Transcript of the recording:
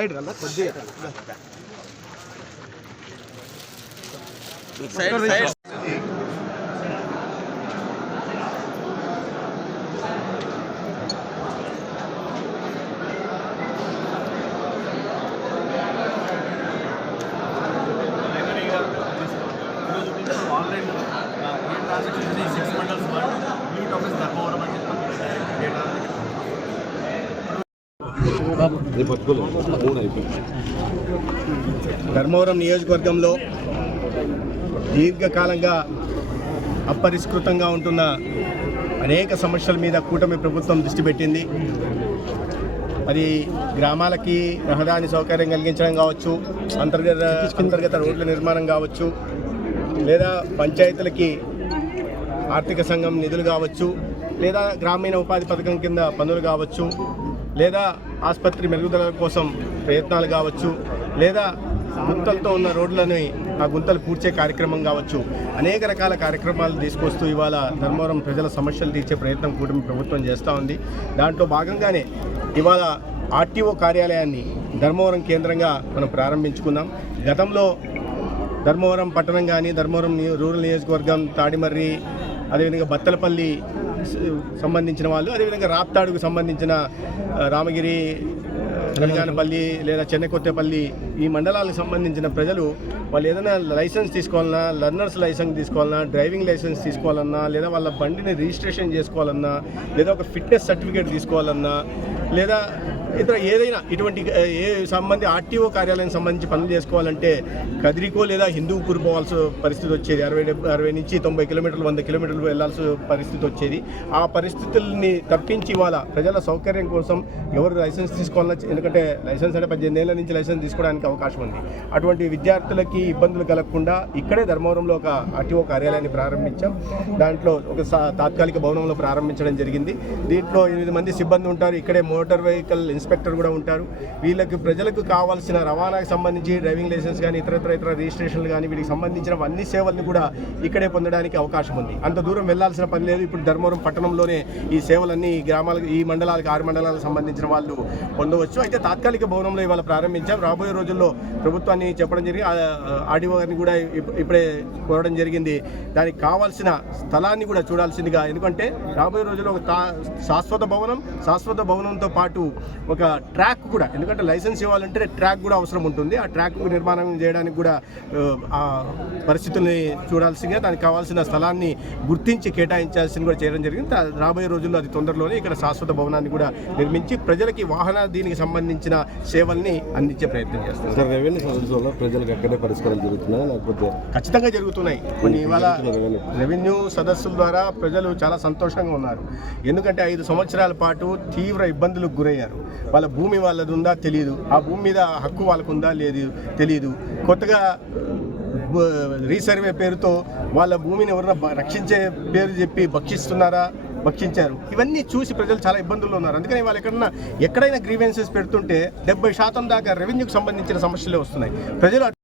Side రా కొద్దిగా side online transaction 6 mandals unit office Dharmavaram అని ధర్మవరం నియోజకవర్గంలో దీర్ఘకాలంగా అపరిష్కృతంగా ఉంటున్న అనేక సమస్యల మీద కూటమి ప్రభుత్వం దృష్టి పెట్టింది. అది గ్రామాలకి రహదారి సౌకర్యం కలిగించడం కావచ్చు, అంతర్గత రోడ్ల నిర్మాణం కావచ్చు, లేదా పంచాయతీలకి ఆర్థిక సంఘం నిధులు కావచ్చు, లేదా గ్రామీణ ఉపాధి పథకం కింద పనులు కావచ్చు, లేదా ఆసుపత్రి మెరుగుదల కోసం ప్రయత్నాలు కావచ్చు, లేదా గుంతలతో ఉన్న రోడ్లని ఆ గుంతలు పూడ్చే కార్యక్రమం కావచ్చు, అనేక రకాల కార్యక్రమాలు తీసుకొస్తూ ఇవాళ ధర్మవరం ప్రజల సమస్యలు తీర్చే ప్రయత్నం కూటమి ప్రభుత్వం చేస్తూ ఉంది. దాంట్లో భాగంగానే ఇవాళ ఆర్టీఓ కార్యాలయాన్ని ధర్మవరం కేంద్రంగా మనం ప్రారంభించుకున్నాం. గతంలో ధర్మవరం పట్టణం కానీ, ధర్మవరం రూరల్ నియోజకవర్గం, తాడిమర్రి, అదేవిధంగా బత్తలపల్లి సంబంధించిన వాళ్ళు, అదేవిధంగా రాప్తాడుకు సంబంధించిన రామగిరి, తెలంగాణపల్లి లేదా చెన్నకొత్తపల్లి ఈ మండలాలకు సంబంధించిన ప్రజలు వాళ్ళు ఏదైనా లైసెన్స్ తీసుకోవాలన్నా, లర్నర్స్ లైసెన్స్ తీసుకోవాలన్నా, డ్రైవింగ్ లైసెన్స్ తీసుకోవాలన్నా, లేదా వాళ్ళ బండిని రిజిస్ట్రేషన్ చేసుకోవాలన్నా, లేదా ఒక ఫిట్నెస్ సర్టిఫికేట్ తీసుకోవాలన్నా, లేదా ఇతర ఏదైనా ఇటువంటి ఆర్టీఓ కార్యాలయానికి సంబంధించి పనులు చేసుకోవాలంటే కదిరికో లేదా హిందూపూర్ పోవాల్సిన పరిస్థితి వచ్చేది. 60 నుంచి 90 కిలోమీటర్లు, 100 కిలోమీటర్లు వెళ్లాల్సిన పరిస్థితి వచ్చేది. ఆ పరిస్థితుల్ని తప్పించి ఇవాళ ప్రజల సౌకర్యం కోసం ఎవరు లైసెన్స్ తీసుకోవాలన్నా, ఎందుకంటే లైసెన్స్ అంటే 18 ఏళ్ల నుంచి లైసెన్స్ తీసుకోవడానికి అవకాశం ఉంది. అటువంటి విద్యార్థులకి ఇబ్బందులు కలగకుండా ఇక్కడే ధర్మవరంలో ఒక ఆర్టీఓ కార్యాలయాన్ని ప్రారంభించాం. దాంట్లో ఒక తాత్కాలిక భవనంలో ప్రారంభించడం జరిగింది. దీంట్లో 8 మంది సిబ్బంది ఉంటారు. ఇక్కడే మోటార్ వెహికల్ ఇన్స్పెక్టర్ కూడా ఉంటారు. వీళ్ళకి ప్రజలకు కావాల్సిన రవాణాకు సంబంధించి డ్రైవింగ్ లైసెన్స్ కానీ, ఇతర రిజిస్ట్రేషన్లు కానీ, వీటికి సంబంధించిన అన్ని సేవలను కూడా ఇక్కడే పొందడానికి అవకాశం ఉంది. అంత దూరం వెళ్లాల్సిన పని లేదు. ఇప్పుడు ధర్మవరం పట్టణంలోనే ఈ సేవలన్నీ ఈ గ్రామాలకు, ఈ మండలాలకు, 6 మండలాలకు సంబంధించిన వాళ్ళు పొందవచ్చు. అయితే తాత్కాలిక భవనంలో ఇవాళ ప్రారంభించాం. రాబోయే రోజుల్లో ప్రభుత్వాన్ని చెప్పడం జరిగింది. ఆర్డీఓ గారిని కూడా ఇప్పుడే కోరడం జరిగింది. దానికి కావాల్సిన స్థలాన్ని కూడా చూడాల్సిందిగా. ఎందుకంటే రాబోయే రోజుల్లో ఒక శాశ్వత భవనంతో పాటు ఒక ట్రాక్ కూడా, ఎందుకంటే లైసెన్స్ ఇవ్వాలంటే ట్రాక్ కూడా అవసరం ఉంటుంది. ఆ ట్రాక్ నిర్మాణం చేయడానికి కూడా ఆ పరిస్థితుల్ని చూడాల్సిందిగా, దానికి కావాల్సిన స్థలాన్ని గుర్తించి కేటాయించాల్సింది కూడా చేయడం జరిగింది. రాబోయే రోజుల్లో అది తొందరలోనే ఇక్కడ శాశ్వత భవనాన్ని కూడా నిర్మించి ప్రజలకి వాహన దీనికి సంబంధించిన సేవల్ని అందించే ప్రయత్నం చేస్తారు. సార్, రెవెన్యూ సదస్సు వల్ల ప్రజలకు ఎక్కడే పరిష్కారాలు జరుగుతున్నాయి? లేకపోతే ఖచ్చితంగా జరుగుతున్నాయి. కొన్ని ఇవాళ రెవెన్యూ సదస్సుల ద్వారా ప్రజలు చాలా సంతోషంగా ఉన్నారు. ఎందుకంటే 5 సంవత్సరాల పాటు తీవ్ర ఇబ్బందులకు గురయ్యారు. వాళ్ళ భూమి వాళ్ళది ఉందా తెలియదు, ఆ భూమి మీద హక్కు వాళ్ళకు ఉందా లేదు తెలియదు. కొత్తగా రీసర్వే పేరుతో వాళ్ళ భూమిని ఎవరైనా రక్షించే పేరు చెప్పి భక్షించారు. ఇవన్నీ చూసి ప్రజలు చాలా ఇబ్బందుల్లో ఉన్నారు. అందుకని వాళ్ళు ఎక్కడైనా గ్రీవెన్సెస్ పెడుతుంటే 70% దాకా రెవెన్యూకి సంబంధించిన సమస్యలే వస్తున్నాయి. ప్రజలు